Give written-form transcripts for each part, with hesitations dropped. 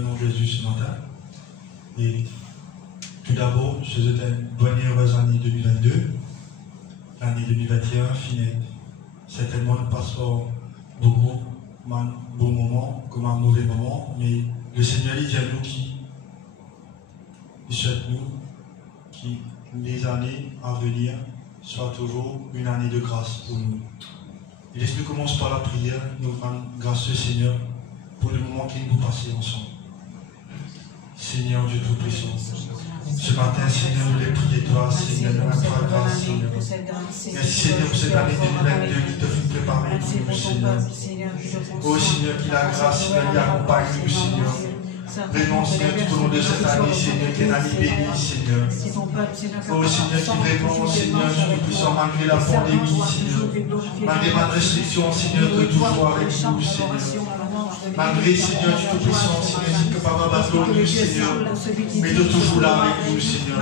le nom de Jésus ce matin. Et tout d'abord, je souhaite une bonne et heureuse année 2022. L'année 2021 finit certainement ne passe pas beaucoup un bon moment comme un mauvais moment, mais le Seigneur il dit à nous qui souhaite nous que les années à venir soient toujours une année de grâce pour nous. Et laisse-nous commencer par la prière, nous rendre grâce au Seigneur pour le moment qu'il nous passe ensemble. Seigneur Dieu Tout-Puissant, ce matin, Seigneur, nous les prions toi, Seigneur, nous toi grâce, Seigneur. Merci Seigneur pour cette année 2022 qui te fait préparer pour nous, Seigneur. Oh Seigneur, qu'il a grâce, Seigneur, qui accompagne nous, Seigneur. Vraiment, Seigneur, tout au long de cette année, Seigneur, qui est une année bénie, Seigneur. Oh Seigneur, qui vraiment, Seigneur, nous puissions malgré la pandémie, Seigneur. Malgré ma restriction, Seigneur, de toujours avec nous, Seigneur. Malgré, Seigneur, tu te puissant, Seigneur, tu es capable de nous, Seigneur. Mais de toujours là avec nous, Seigneur.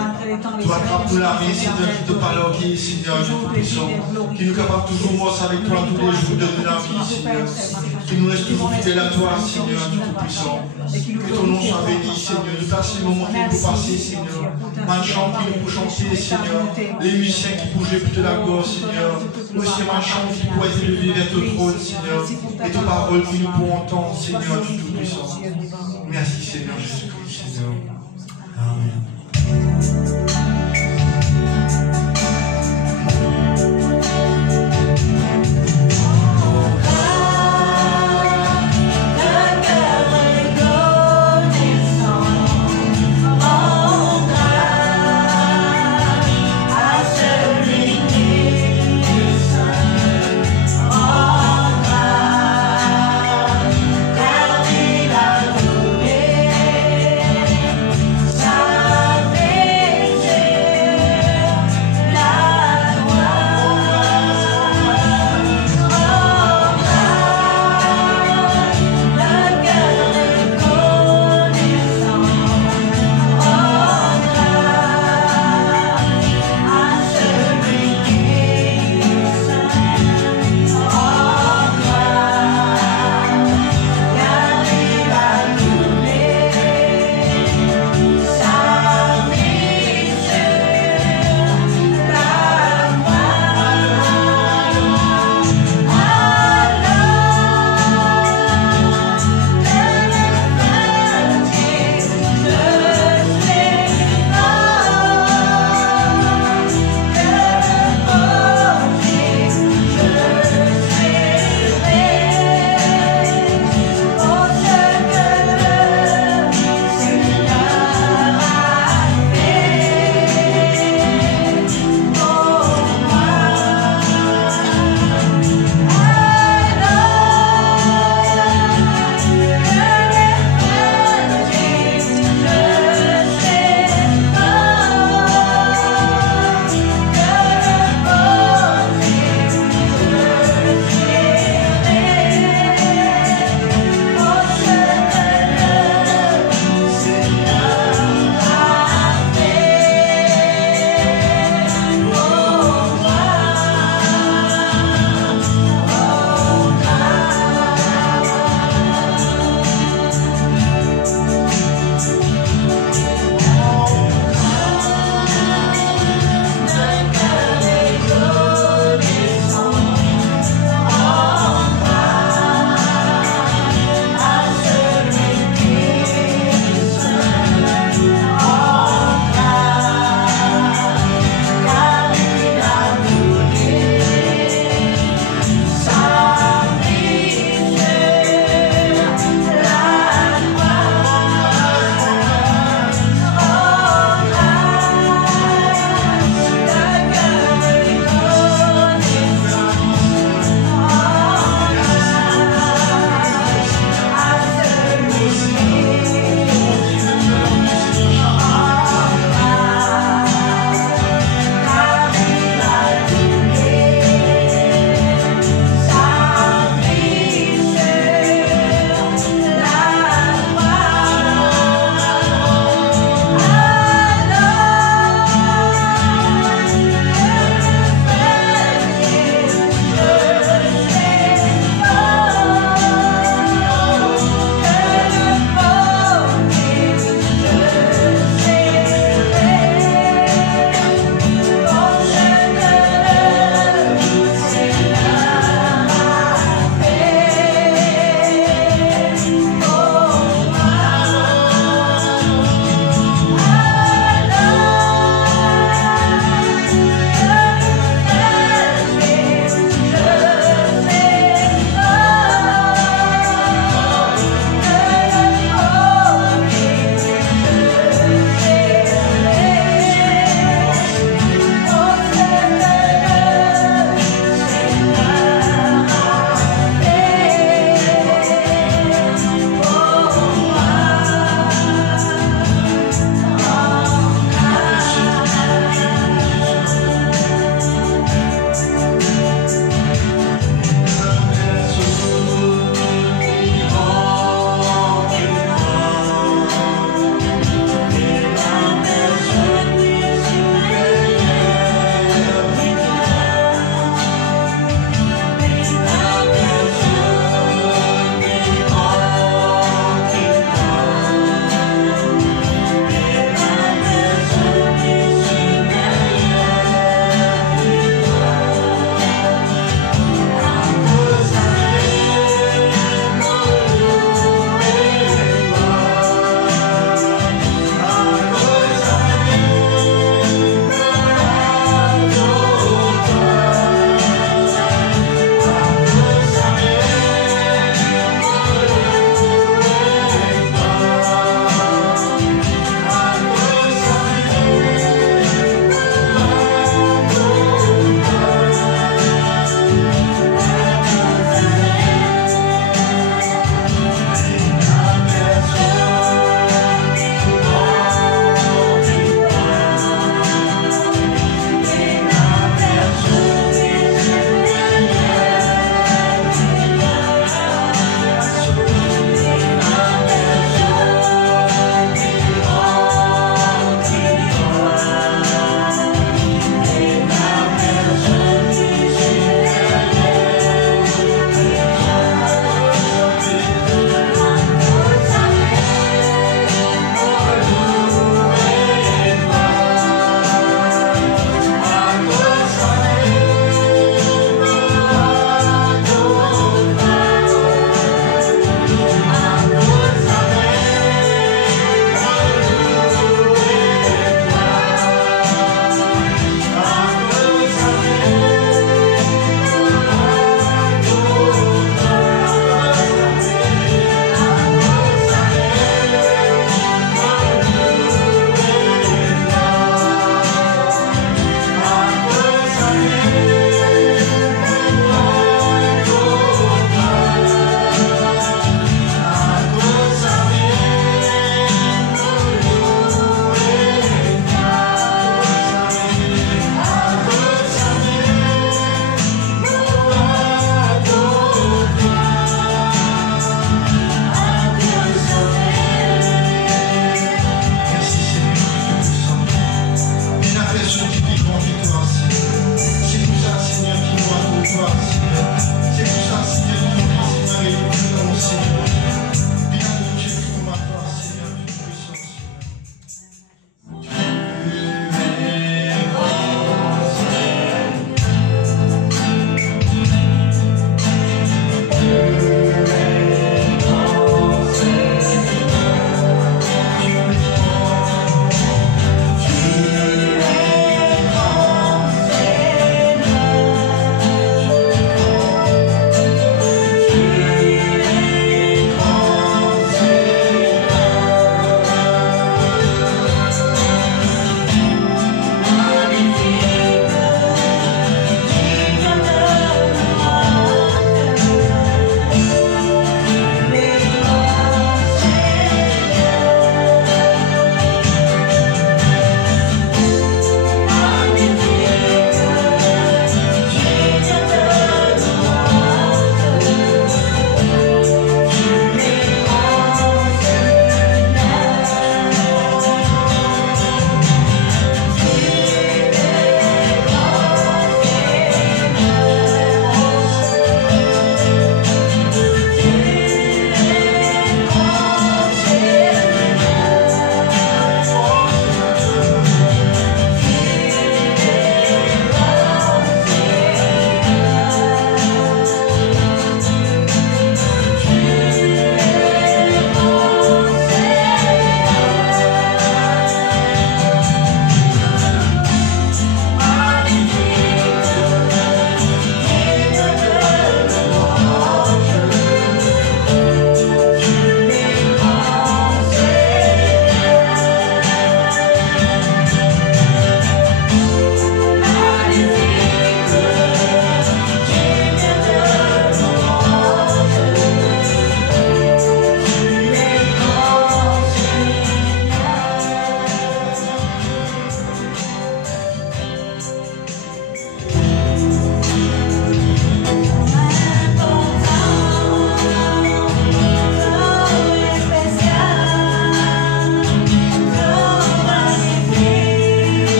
Tu attrapes nous la main, Seigneur, qui te parle au pied, Seigneur, tu te puissant. Qui nous capable toujours voir avec toi tous les jours de la vie, Seigneur. Qui nous reste toujours fidèles à toi, Seigneur, tu te puissant. Que ton nom soit béni, Seigneur. Nous passons les moments qui nous passer, Seigneur. Ma chante qui nous pour chanter, Seigneur. Les musiciens qui bougeaient plus de la gorge, Seigneur. Aussi ma chante qui pourrait s'élever vers ton trône, Seigneur. Et tes paroles qui nous pourront entendre, Seigneur, du Tout-Puissant. Merci, Seigneur Jésus-Christ, Seigneur. Amen. Sa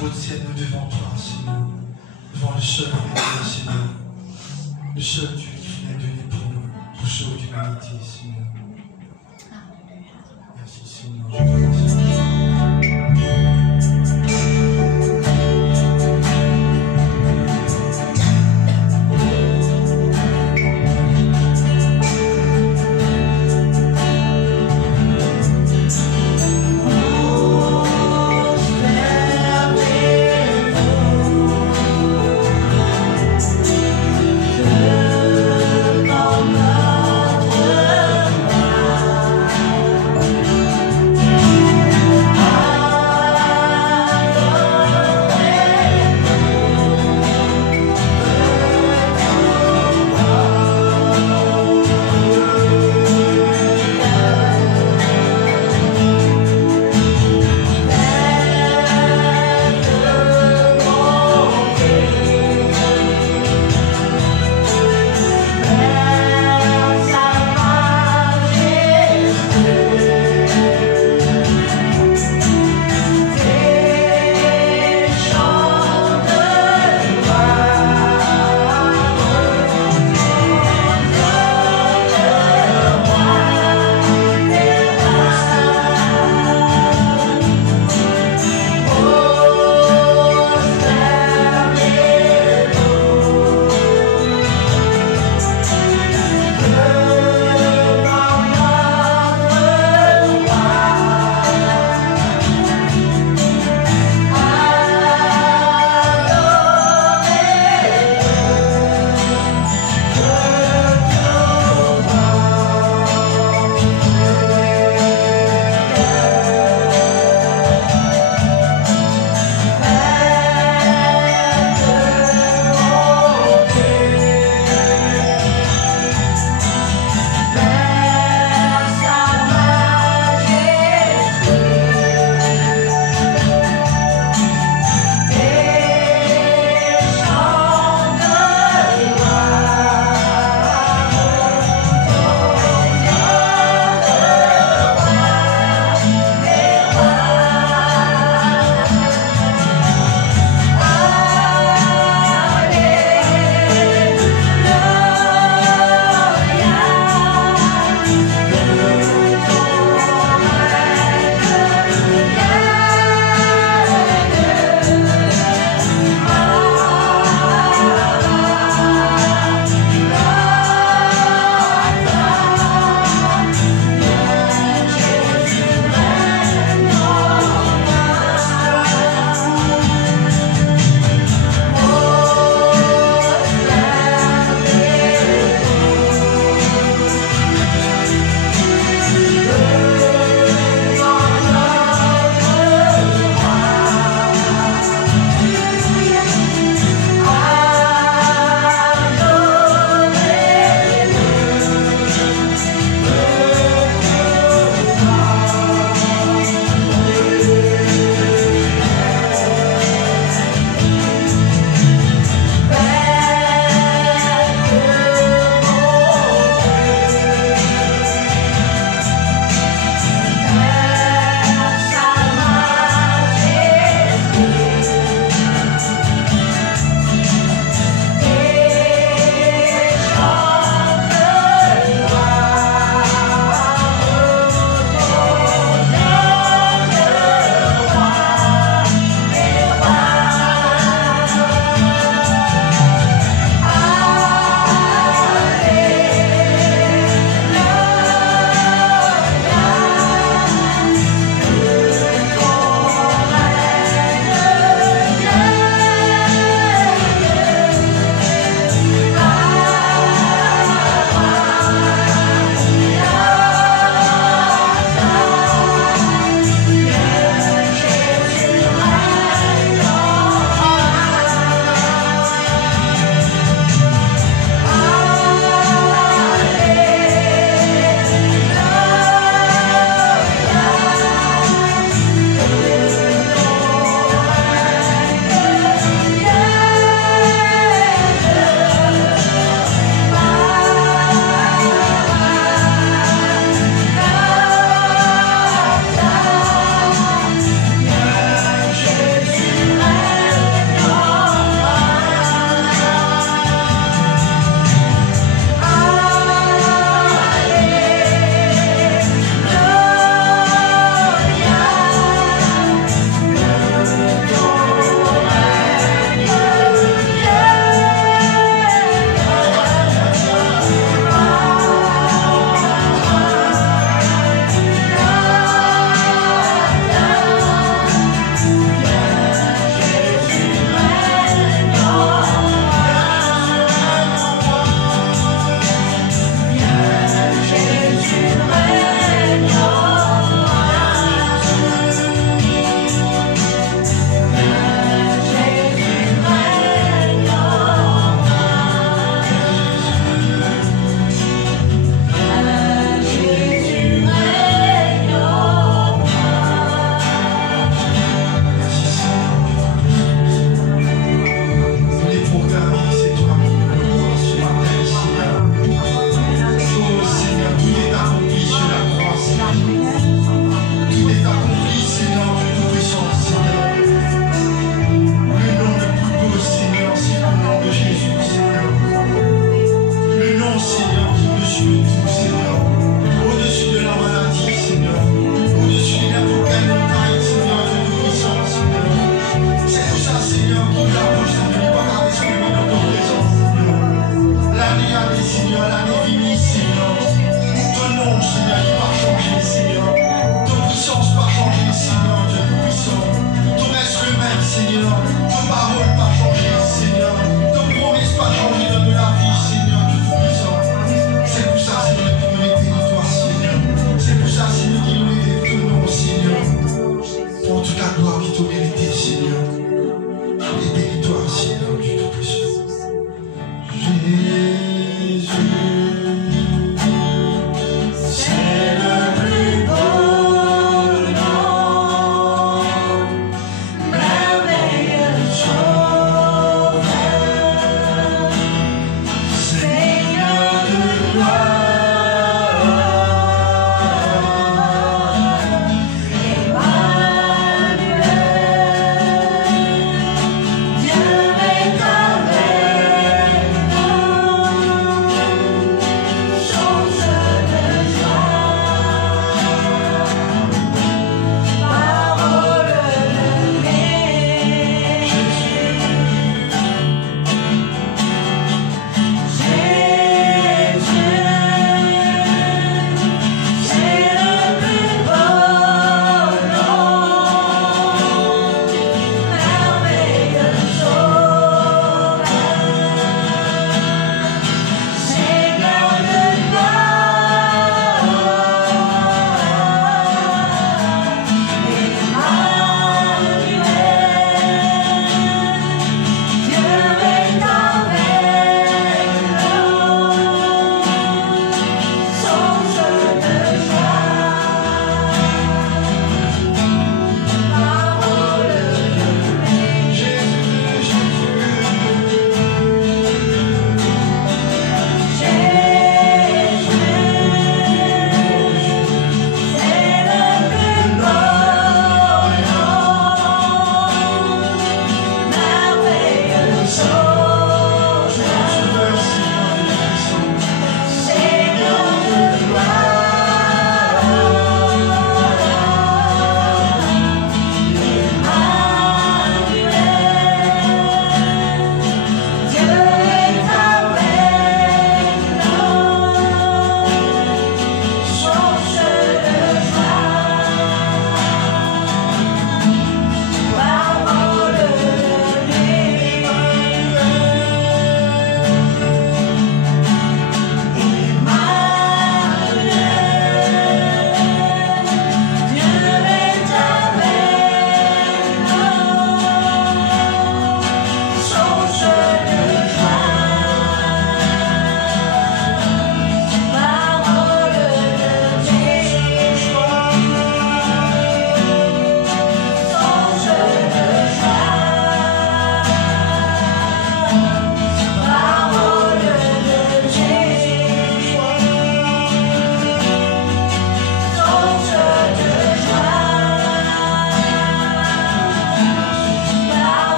positionne-nous devant toi, Seigneur. Devant le seul vrai Seigneur. Le seul Dieu qui vient donner pour nous, pour sauver l'humanité, Seigneur. Merci, Seigneur. Je te remercie. Thank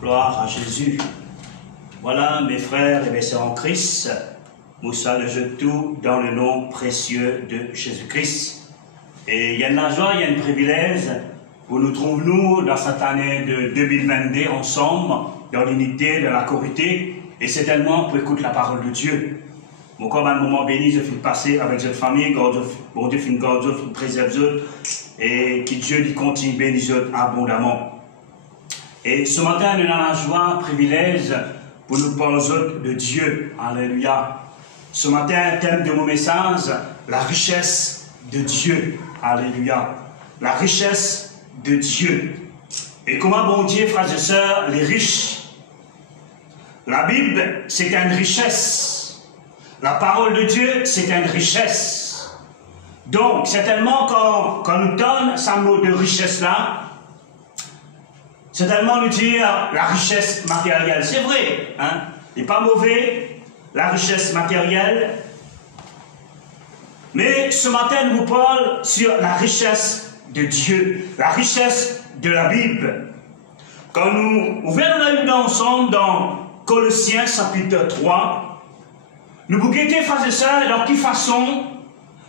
Gloire à Jésus. Voilà, mes frères et mes sœurs en Christ, nous saluons tout dans le nom précieux de Jésus-Christ. Et il y a de la joie, il y a un privilège où nous trouvons-nous dans cette année de 2022 ensemble, dans l'unité, dans la communauté, et c'est tellement pour écouter la parole de Dieu. Mon corps, un moment béni, je fais passer avec cette famille, bon Dieu, fin préserve et que Dieu lui continue de bénir abondamment. Et ce matin, nous avons la joie, un privilège pour nous parler de Dieu. Alléluia. Ce matin, le thème de mon message, la richesse de Dieu. Alléluia. La richesse de Dieu. Et comment, bon Dieu, frères et sœurs, les riches. La Bible, c'est une richesse. La parole de Dieu, c'est une richesse. Donc, certainement, quand nous donne ce mot de richesse-là, certainement nous dire la richesse matérielle. C'est vrai, hein? Il n'est pas mauvais, la richesse matérielle. Mais ce matin, nous vous parlons sur la richesse de Dieu, la richesse de la Bible. Quand nous ouvrons la Bible ensemble dans Colossiens chapitre 3, nous vous guettez, frères et sœurs, dans quelle façon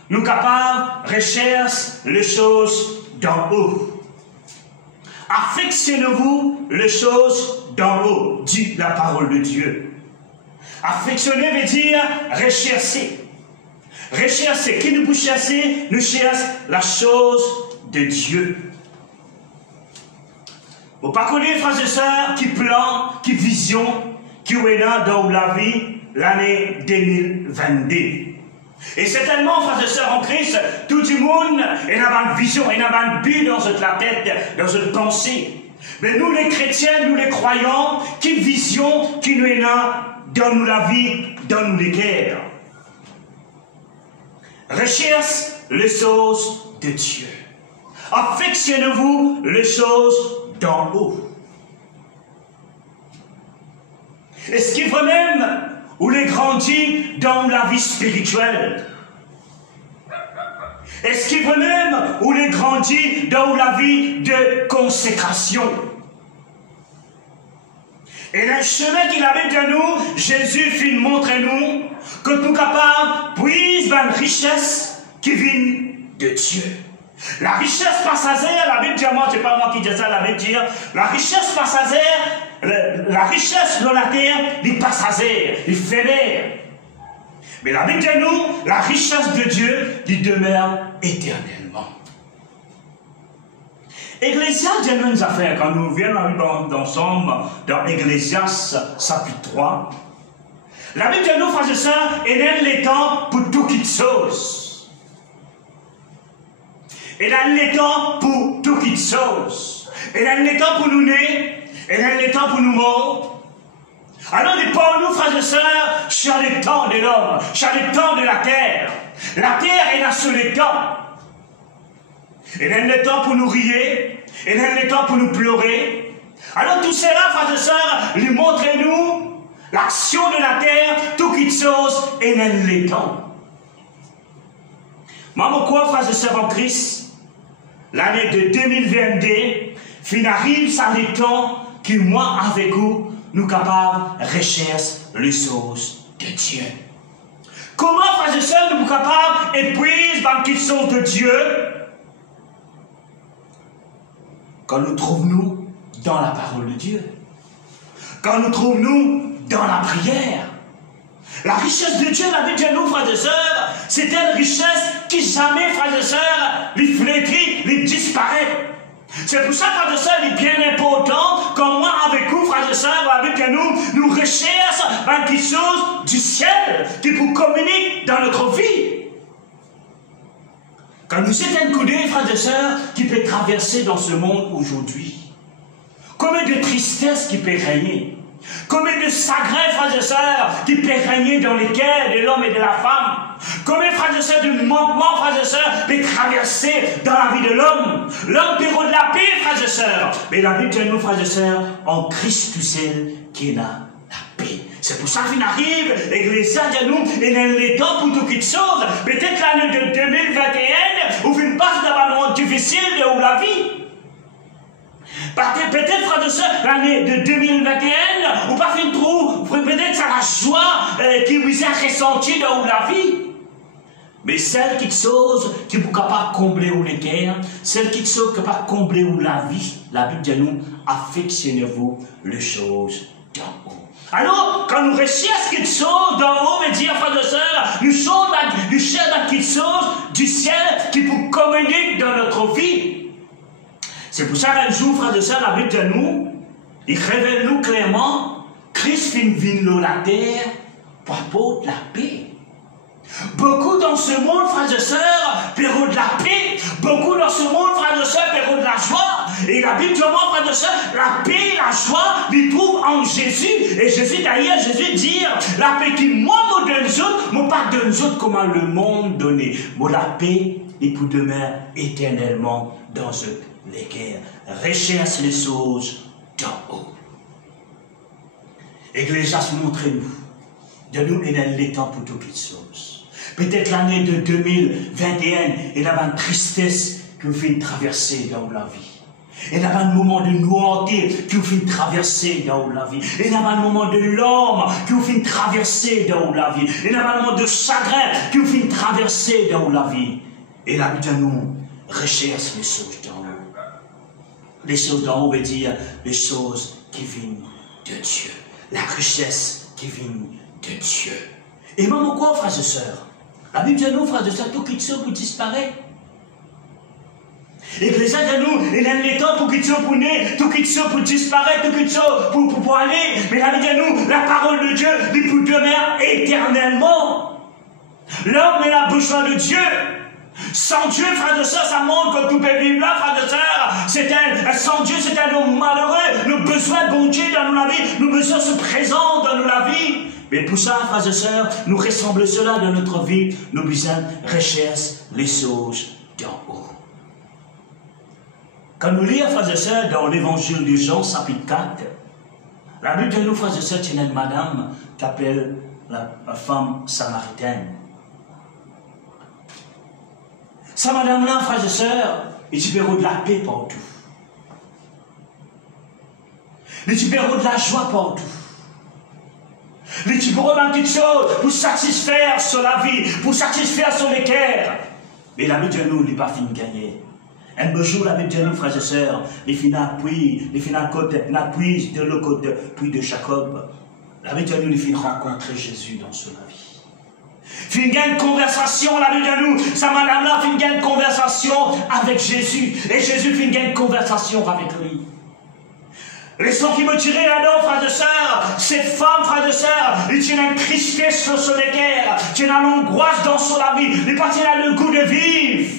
nous capables de rechercher les choses d'en haut. Affectionnez-vous les choses d'en haut, dit la parole de Dieu. Affectionner veut dire rechercher. Rechercher. Qui nous cherche? Nous cherche la chose de Dieu. Vous ne connaissez pas, frères et sœurs, qui plan, qui vision, qui est là dans la vie l'année 2022. Et certainement, frères et sœurs en Christ, tout le monde a une vision, il a une but dans la tête, dans une pensée. Mais nous les chrétiens, nous les croyants, quelle vision qui nous est là dans nous la vie, dans nous les guerres. Recherche les choses de Dieu. Affectionnez-vous les choses d'en haut. Est-ce qu'il faut même où les grandit dans la vie spirituelle? Est-ce qu'il veut même où les grandit dans la vie de consécration? Et le chemin qu'il avait de nous, Jésus fit montrer nous que nous sommes capables de puiser une richesse qui vient de Dieu. La richesse passagère, la Bible dit, moi, c'est pas moi qui dis ça, la Bible dit, la richesse passagère, la richesse de la terre, est passagère, est éphémère. Mais la Bible dit nous, la richesse de Dieu, il demeure éternellement. Ecclésiaste dit nous une affaire, quand nous venons ensemble dans Ecclésiaste chapitre 3, la Bible dit nous, frères et sœurs, il y a les temps pour tout quitte chose. Il y a les temps pour tout quitte chose. Il y a les temps pour nous naître, il y a les temps pour nous mourir. Alors, nous, frères et sœurs, sur les temps de l'homme, sur les temps de la terre. La terre est là sur les temps. Il y a le temps pour nous rire, il y a le temps pour nous pleurer. Alors, tout cela, frères et sœurs, lui montrez-nous l'action de la terre, tout quelque chose, et même les temps. Maman, quoi, frères et sœurs en Christ, l'année de 2022, fin arrive, ça les temps que moi, avec vous, nous capables de rechercher les choses de Dieu. Comment, frères et sœurs, nous sommes capables d'épuiser dans les choses de Dieu? Quand nous trouvons-nous dans la parole de Dieu. Quand nous trouvons-nous dans la prière. La richesse de Dieu, la Bible dit nous, frères et sœurs, c'est une richesse qui jamais, frères et sœurs, les flétrit, les disparaît. C'est pour ça, frères et sœurs, il est bien important, comme moi avec vous, frères et sœurs, avec nous recherchons quelque chose du ciel qui vous communique dans notre vie. Quand nous sommes un coup d'œil, frères et sœurs, qui peut traverser dans ce monde aujourd'hui. Combien de tristesse qui peut régner? Combien de chagrins, frères et sœurs, qui peut régner dans les cœurs de l'homme et de la femme? Combien, frères et sœurs, de manquements, frères et sœurs, peut traverser dans la vie de l'homme? L'homme pérou de la paix, frères et sœurs. Mais la Bible de nous, frères et sœurs, en Christ tout seul, qui a la paix. C'est pour ça qu'il arrive, l'Église de nous, et dans les temps pour toutes choses. Peut-être l'année de 2021, où une passe dans un monde difficile de la vie. Peut-être, frères et sœurs, l'année de 2021, ou pas fin trop, peut-être c'est la joie qui vous a ressenti dans la vie. Mais celle qui chose qui vous capable de combler ou les guerres, celle qui chose capable de combler ou la vie, la Bible dit nous, affectionnez-vous les choses d'en haut. Alors, quand nous recherchons quelque chose d'en haut, mais dire, frères et sœurs, nous cherchons quelque chose du ciel qui vous communique dans notre vie. C'est pour ça qu'un jour, frères et sœurs, la Bible de nous, il révèle nous clairement, Christ vient sur la terre pour apporter la paix. Beaucoup dans ce monde, frères et sœurs, paieront de la paix. Beaucoup dans ce monde, frères et sœurs, paieront de la joie. Et la Bible demande, frères et sœurs, la paix et la joie, ils trouvent en Jésus. Et Jésus, d'ailleurs, Jésus dit, la paix qui moi me donne les autres, me pas donne les autres comment le monde donnait. Mais la paix, il peut demeurer éternellement dans eux. Les guerres, recherche les choses d'en haut. Ecclésiaste, montrez-nous. De nous et dans les temps pour toutes les choses. Peut-être l'année de 2021, il y a une tristesse qui vous fait traverser dans la vie. Il y a un moment de noirté qui vous fait traverser dans la vie. Il y a un moment de l'homme qui vous fait traverser dans la vie. Il y a un moment de chagrin qui vous fait traverser dans la vie. Et la Bible de nous recherche les choses d'en haut. Les choses d'en haut veut dire les choses qui viennent de Dieu. La richesse qui vient de Dieu. Et même quoi, frères et sœurs? La Bible dit nous, frères et sœurs, tout qui tient pour disparaître. Et les gens de nous, il y a les temps pour qui tient pour naître, tout qui tient pour disparaître, tout qui tient pour aller. Mais la Bible dit nous, la parole de Dieu, il peut demeurer éternellement. L'homme, il a besoin de Dieu. Sans Dieu, frères et sœurs, ça montre que tout peut vivre là, frères et sœurs. Sans Dieu, c'est un homme malheureux. Nous avons besoin de bon Dieu dans nos vies. Nous avons besoin de ce présent dans nos vies. Mais pour ça, frères et sœurs, nous ressemblons cela dans notre vie. Nous besoin rechercher les choses d'en haut. Quand nous lisons, frères et sœurs, dans l'évangile de Jean, chapitre 4, la Bible de nous, frères et sœurs, c'est une madame qui appelle la femme samaritaine. Ça, madame-là, frères et sœurs, ils libéreront de la paix partout. Ils libéreront de la joie partout. Ils libéreront dans quelque chose pour satisfaire sur la vie, pour satisfaire sur les cœurs. Mais la Bible de nous n'est pas fini de gagner. Un beau jour, la Bible de nous, frères et sœurs, les finales puis, les finales côté, puis de l'autre côté, puis de Jacob. La Bible de nous, les finales rencontrer Jésus dans ce vie. Fin gagne conversation, la Bible de nous, sa madame-là, fin gagne conversation avec Jésus. Et Jésus fin gagne conversation avec lui. Les sons qui me tiraient là-dedans, frères et sœurs, cette femme, frères et sœurs, ils tiennent un tristesse sur les cœurs, ils tiennent une angoisse dans la vie, ils tiennent le goût de vivre.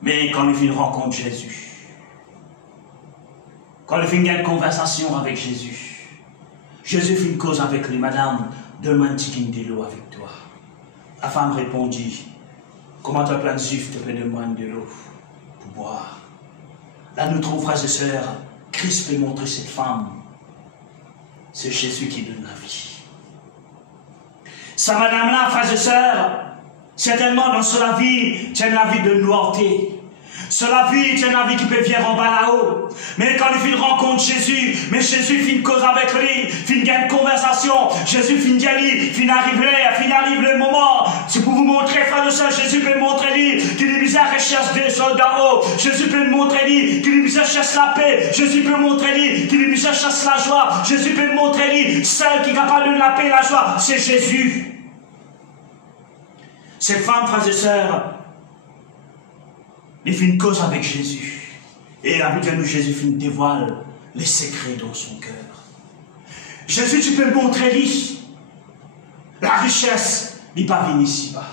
Mais quand ils finissent rencontre Jésus, quand ils finissent une conversation avec Jésus, Jésus fait une cause avec lui, madame, donne-moi un petit de l'eau avec toi. La femme répondit, comment tu as plein de juifs te peut demander de l'eau pour boire? Là, nous trouvons, frères et sœurs, Christ peut montrer cette femme. C'est Jésus qui donne la vie. Sa madame-là, frères et sœurs, certainement dans la vie, c'est la vie de noirté. Sur la vie, c'est la vie qui peut venir en bas là-haut. Mais quand il rencontre Jésus, mais Jésus fait une cause avec lui, fait une conversation, Jésus fait une dialogue, fait arrive le moment. C'est pour vous montrer, frère de sœur, Jésus peut montrer lui qu'il est bizarre recherche des choses d'en haut. Jésus peut montrer lui qu'il est bizarre cherche la paix. Jésus peut montrer lui qu'il est bizarre cherche la joie. Jésus peut montrer lui celle qui est capable de donner la paix et la joie. C'est Jésus. Cette femme, frères et sœurs, il fait une cause avec Jésus. Et la Bible de nous, Jésus fait une dévoile les secrets dans son cœur. Jésus, tu peux montrer lui la richesse n'est pas venue ici-bas.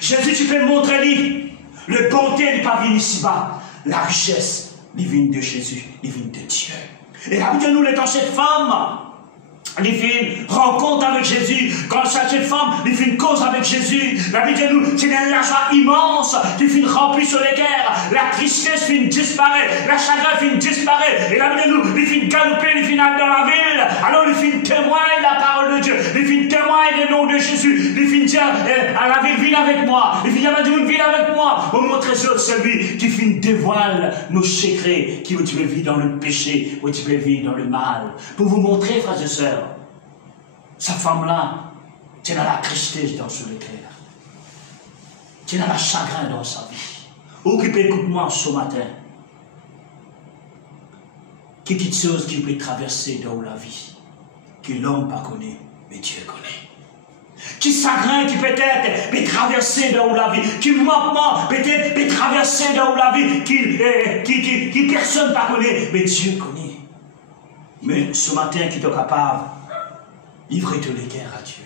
Jésus, tu peux montrer lui le bonté n'est pas venue ici-bas. La richesse, il vient de Jésus, il vient de Dieu. Et la Bible de nous, dans cette femme, il fait une rencontre avec Jésus. Quand cette femme, il fait une cause avec Jésus. La Bible de nous, c'est une joie immense qui fait remplir sur les cœurs. La tristesse fait disparaître. La chagrin fait disparaître. Et la Bible de nous, il fait galoper, il fait dans la ville. Alors il fait témoigner la parole de Dieu. Il fait témoigner le nom de de Jésus. Il finit dire à la ville, viens avec moi. Il finit dire, viens avec moi. Pour montrer celui qui finit dévoile nos secrets, qui où tu veux vivre dans le péché, où tu veux vivre dans le mal. Pour vous montrer, frères et sœurs, sa femme-là, tu as la tristesse dans son cœur. Tu as la chagrin dans sa vie. Occupez, écoute-moi ce matin. Quelque chose qui peut traverser dans la vie, que l'homme ne connaît, mais Dieu connaît. Qui chagrin qui peut-être peut traverser dans la vie, qui manquement peut-être peut traverser dans la vie, qui personne ne connaît, mais Dieu connaît. Mais ce matin, qui est capable, livrer tous les guerres à Dieu.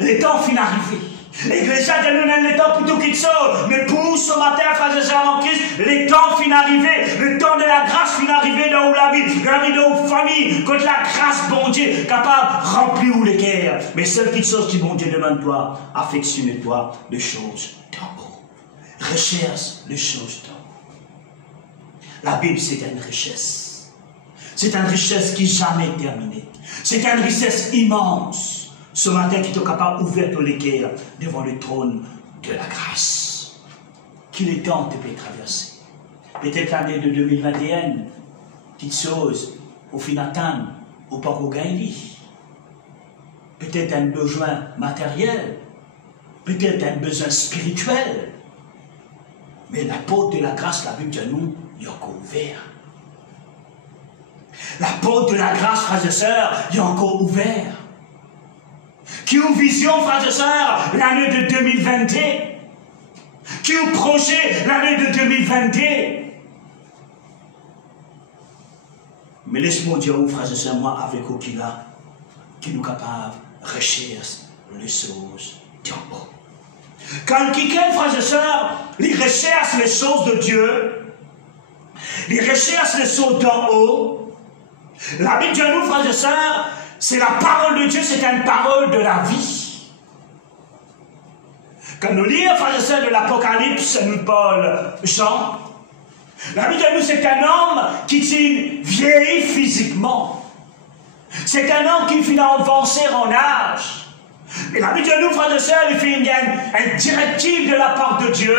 Le temps finit d'arriver. L'Église de nous donne le temps plutôt qu'il sort. Mais pour ce matin, frères et sœurs en Christ, le temps finit d'arriver. Le temps de la grâce finit d'arriver dans la vie de nos familles. Quand la grâce, bon Dieu, capable de remplir les guerres. Mais seule petite chose qui, bon Dieu, demande-toi, affectionne-toi les choses d'en haut. Recherche les choses d'en haut. La Bible, c'est une richesse. C'est une richesse qui n'est jamais terminée. C'est une richesse immense. Ce matin, qui est capable d'ouvrir tous les cœurs devant le trône de la grâce. Qu'il est temps de traverser. Peut-être l'année de 2021, petite chose, au final, ou pas au gagner. Peut-être un besoin matériel. Peut-être un besoin spirituel. Mais la porte de la grâce, la Bible de nous, il est encore ouvert. La porte de la grâce, frères et sœurs, il est encore ouvert. Qui ont vision, frères et sœurs, l'année de 2022. Qui ont projet l'année de 2022. Mais laisse-moi dire, frères et sœurs, moi, avec vous qui là, qui nous capable de rechercher les choses d'en haut. Quand quelqu'un, frères et sœurs, il recherche les choses de Dieu, il recherche les choses d'en haut, la Bible de nous, frères et sœurs, c'est la parole de Dieu, c'est une parole de la vie. Quand nous lisons, frères et sœurs, de l'Apocalypse, nous Paul, Jean, la Bible de nous, c'est un homme qui vieillit physiquement. C'est un homme qui finit avancer en âge. Et la Bible de nous, frères et sœurs, il fait une directive de la part de Dieu,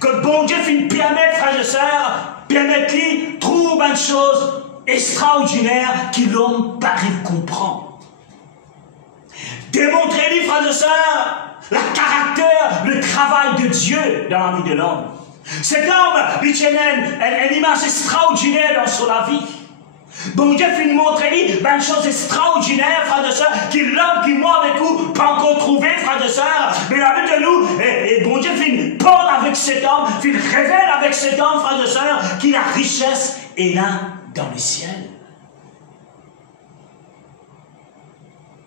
que bon Dieu finit permettre, frères et sœurs, permettre-lui, trouve une chose extraordinaire que l'homme paraît comprendre. Démontrez-lui, frères et sœurs, le caractère, le travail de Dieu dans la vie de l'homme. Cet homme, il tient une image extraordinaire dans son vie. Bon Dieu finit de montrer une chose extraordinaire, frères et sœurs, que l'homme qui moi avec vous pas encore trouvé, frères et sœurs, mais la vie de nous, et bon Dieu finit de parler avec cet homme, finit de révéler avec cet homme, frères et sœurs, que la richesse est là dans le ciel.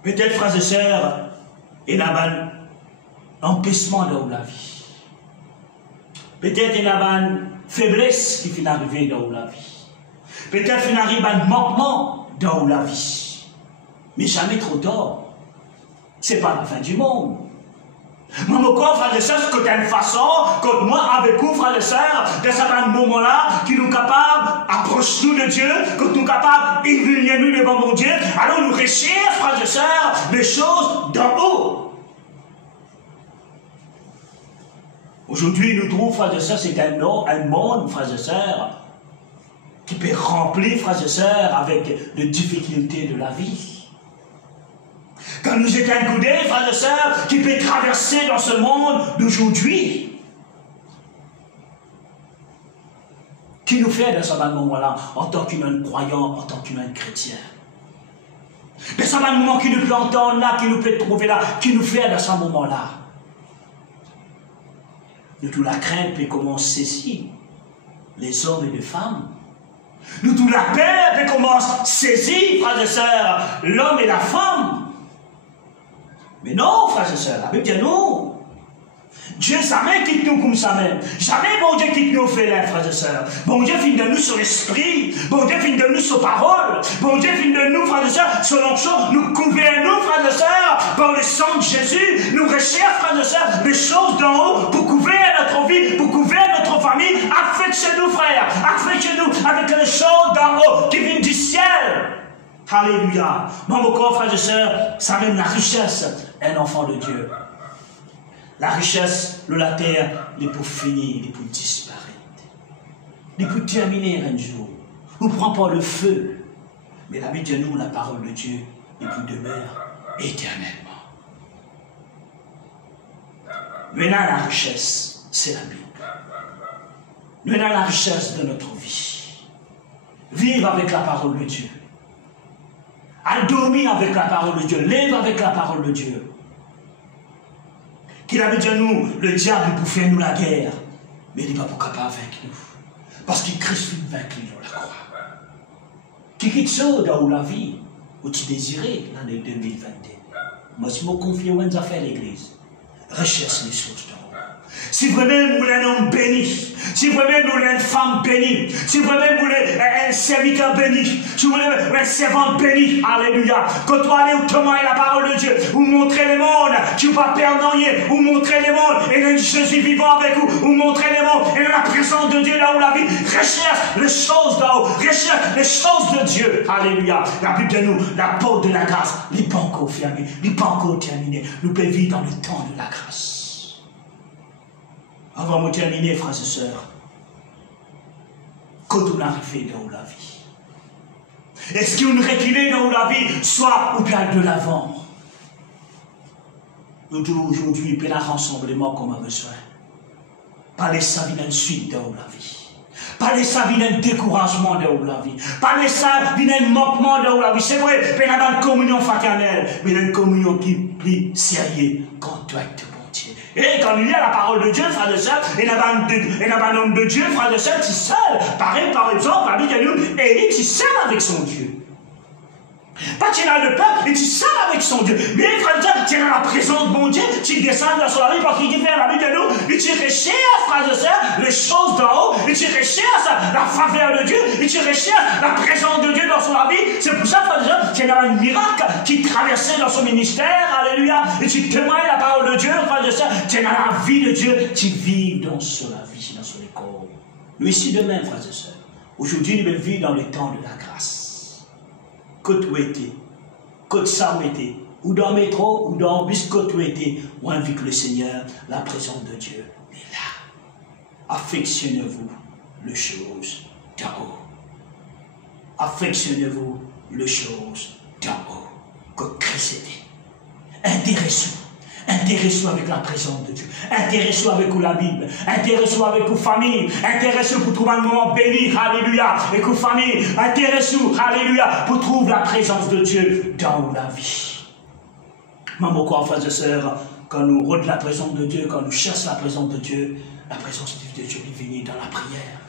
Peut-être, frères et sœurs, il y a un empêchement dans la vie. Peut-être il y a une faiblesse qui finit d'arriver dans la vie. Peut-être il arrive un manquement dans la vie. Mais jamais trop tard. Ce n'est pas la fin du monde. Mais encore, frères et sœurs, c'est une façon, comme moi, avec vous, frères et sœurs, de ce moment-là, qui nous capable d'approcher-nous de Dieu, que nous capables d'évoluer devant mon Dieu, alors nous recherchons, frères et sœurs, les choses d'en haut. Aujourd'hui, nous trouvons, frères et sœurs, c'est un monde, frères et sœurs, qui peut remplir, frères et sœurs, avec les difficultés de la vie. Quand nous étions coudés, frères et sœurs, qui peut traverser dans ce monde d'aujourd'hui. Qui nous fait dans ce moment-là, en tant qu'humain croyant, en tant qu'humain chrétien. Dans ce moment qui nous peut entendre là, qui nous peut trouver là, qui nous fait dans ce moment-là. Nous toute la crainte peut commencer ici, les hommes et les femmes. Nous toute la peur peut commencer à saisir, frères et sœurs, l'homme et la femme. Mais non, frères et sœurs, la Bible dit non. Dieu jamais quitte nous comme ça même. Jamais bon Dieu quitte nous fait là, frères et sœurs. Bon Dieu finit de nous sur l'esprit. Bon Dieu finit de nous sur parole. Bon Dieu finit de nous, frères et sœurs, sur l'onction. Nous couvrons nous, frères et sœurs, par le sang de Jésus. Nous recherchons, frères et sœurs, les choses d'en haut pour couvrir notre vie, pour couvrir notre famille. Affectionnez-nous, frères. Affectionnez-nous avec les choses d'en haut qui viennent du ciel. Alléluia. Mon corps, frères et sœurs, ça même la richesse, un enfant de Dieu. La richesse, la terre, il est pour finir, il est pour disparaître. Il est pour terminer un jour. Nous ne prenons pas le feu. Mais la Bible de nous, la parole de Dieu, il pour demeure éternellement. Maintenant, la richesse, c'est la Bible. Maintenant, la richesse de notre vie. Vivre avec la parole de Dieu. À dormir avec la parole de Dieu. Lève avec la parole de Dieu. Qu'il avait dit à nous, le diable pour faire nous la guerre. Mais il n'est pas pour capable vaincre nous. Parce que Christ fut vaincu dans la croix. Qui quitte ça dans la vie, où tu désirais l'année 2022. Moi, si je me confie aux affaires de l'église, recherche les choses d'en haut. Si vraiment vous voulez un homme béni, si vraiment vous voulez une femme bénie, si vraiment vous voulez un serviteur béni, si vous voulez un servant béni, alléluia, quand tu allez témoigner la parole de Dieu, vous montrez le monde, tu ne vas pas perdre rien, vous montrez le monde, et le Jésus vivant avec vous, vous montrez le monde, et la présence de Dieu là où la vie, recherche les choses d'en haut, recherche les choses de Dieu, alléluia. La Bible de nous, la porte de la grâce, n'est pas encore fermée, n'est pas encore terminée, nous pouvons vivre dans le temps de la grâce. Avant de terminer, frères et sœurs, quand on arrive dans la vie, est-ce qu'on recule dans la vie, soit ou bien de l'avant? Nous devons aujourd'hui faire un rassemblement comme on a besoin. Pas les ça vient suite dans la vie. Pas les ça vient un découragement dans la vie. Pas les ça vient un manquement dans la vie. C'est vrai, il y a une communion fraternelle, mais il y a une communion qui est plus sérieuse, correcte. Et quand il y a la parole de Dieu, frère de sœur, il y a un homme de Dieu, frère de sœur, qui seul, pareil, par exemple, la Bible de nous, Élie qui seul avec son Dieu. Pas qu'il a le peuple, et tu seul avec son Dieu. Mais frère de sœur, tu es dans la présence de mon Dieu, tu descends dans son vie, parce qu'il dit faire la Bible de nous, et tu recherches, frère de sœur, les choses d'en haut, et tu recherches la faveur de Dieu, et tu recherches la présence de Dieu dans son vie. C'est pour ça, frère de sœur, tu es dans un miracle qui traversait dans son ministère, alléluia, et tu témoignes la parole de Dieu, frère de sœur, tu es dans la vie de Dieu, tu vis dans son vie, dans son école. Nous ici demain, frère de sœur, aujourd'hui, nous vivons dans le temps de la grâce. Que tu étais, que ça était, ou dans le métro, ou dans le bus, que tu étais, ou avec le Seigneur, la présence de Dieu est là. Affectionnez-vous les choses d'en haut. Affectionnez-vous les choses d'en haut, que Christ était. Intéressez-vous. Intéressez-vous avec la présence de Dieu. Intéressez-vous avec la Bible. Intéressez-vous avec vos familles. Intéressez-vous pour trouver un moment béni. Alléluia. Avec vos familles. Intéressez-vous. Alléluia. Pour trouver la présence de Dieu dans la vie. Maman, quoi, frères et sœurs, quand nous rendons la présence de Dieu, quand nous cherchons la présence de Dieu, la présence de Dieu est venue dans la prière,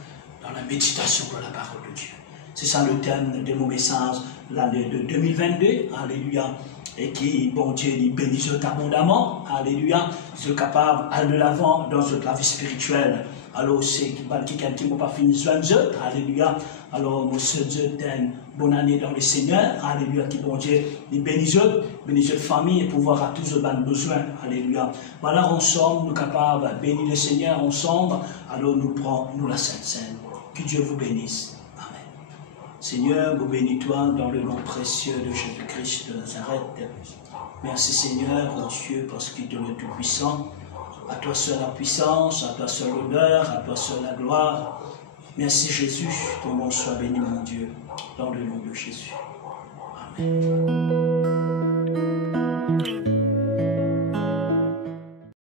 dans la méditation de la parole de Dieu. C'est ça le thème de mon message, l'année de 2022. Alléluia. Et qui, bon Dieu, il bénisse abondamment, alléluia, c'est capable d'aller de l'avant dans la vie spirituelle. Alors, c'est quelqu'un qui n'a pas fini alléluia. Alors, monsieur Dieu, une bonne année dans le Seigneur, alléluia, qui, bon Dieu, il bénisse la famille et pouvoir à tous les besoins, alléluia. Voilà, ensemble, nous sommes capables de bénir le Seigneur ensemble, alors nous prenons, nous la Sainte Seine. Que Dieu vous bénisse. Seigneur, vous bénis-toi dans le nom précieux de Jésus-Christ de Nazareth. Merci Seigneur, oh Dieu, parce qu'il est le Tout-Puissant. À toi seul la puissance, à toi seul l'honneur, à toi seul la gloire. Merci Jésus, ton nom soit béni mon Dieu, dans le nom de Jésus. Amen.